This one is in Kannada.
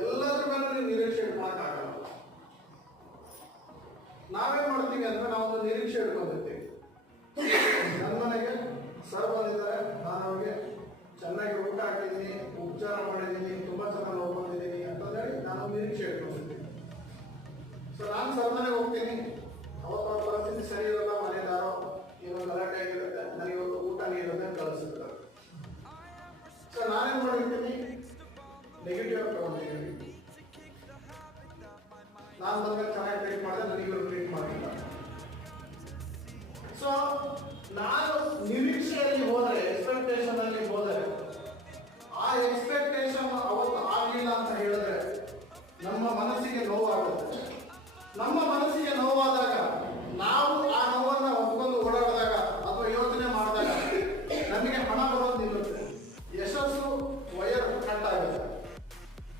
ಎಲ್ಲದ್ರ ಮೇಲೆ ನೀವು ನಿರೀಕ್ಷೆ ಇಟ್ಕೊಳಕ್ಕಾಗಲ್ಲ. ನಾವೇನ್ ಮಾಡ್ತೀವಿ ಅಂದ್ರೆ ನಾವೊಂದು ನಿರೀಕ್ಷೆ ಇಟ್ಕೊಂಡಿರ್ತೀವಿ. ನನ್ನ ಮನೆಗೆ ಸರ್ ಬಂದಿದ್ದಾರೆ, ನಾನು ಅವ್ರಿಗೆ ಚೆನ್ನಾಗಿ ಊಟ ಹಾಕಿದ್ದೀನಿ, ಉಪಚಾರ ಮಾಡಿದ್ದೀನಿ, ತುಂಬಾ ಚೆನ್ನಾಗಿ ನೋಡ್ಕೊಂಡಿದ್ದೀನಿ ಅಂತಂದೇಳಿ ನಾನು ನಿರೀಕ್ಷೆ ಇಟ್ಕೊಂಡಿರ್ತೀನಿ. ಸೊ ನಾನು ಸರ್ ಮನೆಗೆ ಹೋಗ್ತೀನಿ, ಅವತ್ತು ಅವ್ರ ಪರಿಸ್ಥಿತಿ ಸರಿ ಇರಲ್ಲ, ಮನೆದಾರೋ ಏನೋ ಗಲಾಟೆ ಆಗಿರುತ್ತೆ, ನನಗೆ ಇವತ್ತು ಊಟ ನೀರುತ್ತೆ ಕಳಿಸಿರ್ತಾರೆ. ಸೊ ನಾನೇನ್ ಮಾಡಿರ್ತೀನಿ, ನೆಗೆಟಿವ್ ಆಗಿ ತಗೊಂಡಿದ್ದೀನಿ. ನಾನು ಬಂದಾಗ ಚೆನ್ನಾಗಿ ಟ್ರೀಟ್ ಮಾಡಿದೆ, ನನಗೆ ಇವರು ಟ್ರೀಟ್ ಮಾಡಿಲ್ಲ. ಸೊ ನಾನು ನಿರೀಕ್ಷೆಯಲ್ಲಿ ಹೋದರೆ, ಎಕ್ಸ್ಪೆಕ್ಟೇಷನ್ ಅಲ್ಲಿ ಹೋದರೆ, ಆ ಎಕ್ಸ್ಪೆಕ್ಟೇಷನ್ ಅವತ್ತು ಆಗಲಿಲ್ಲ ಅಂತ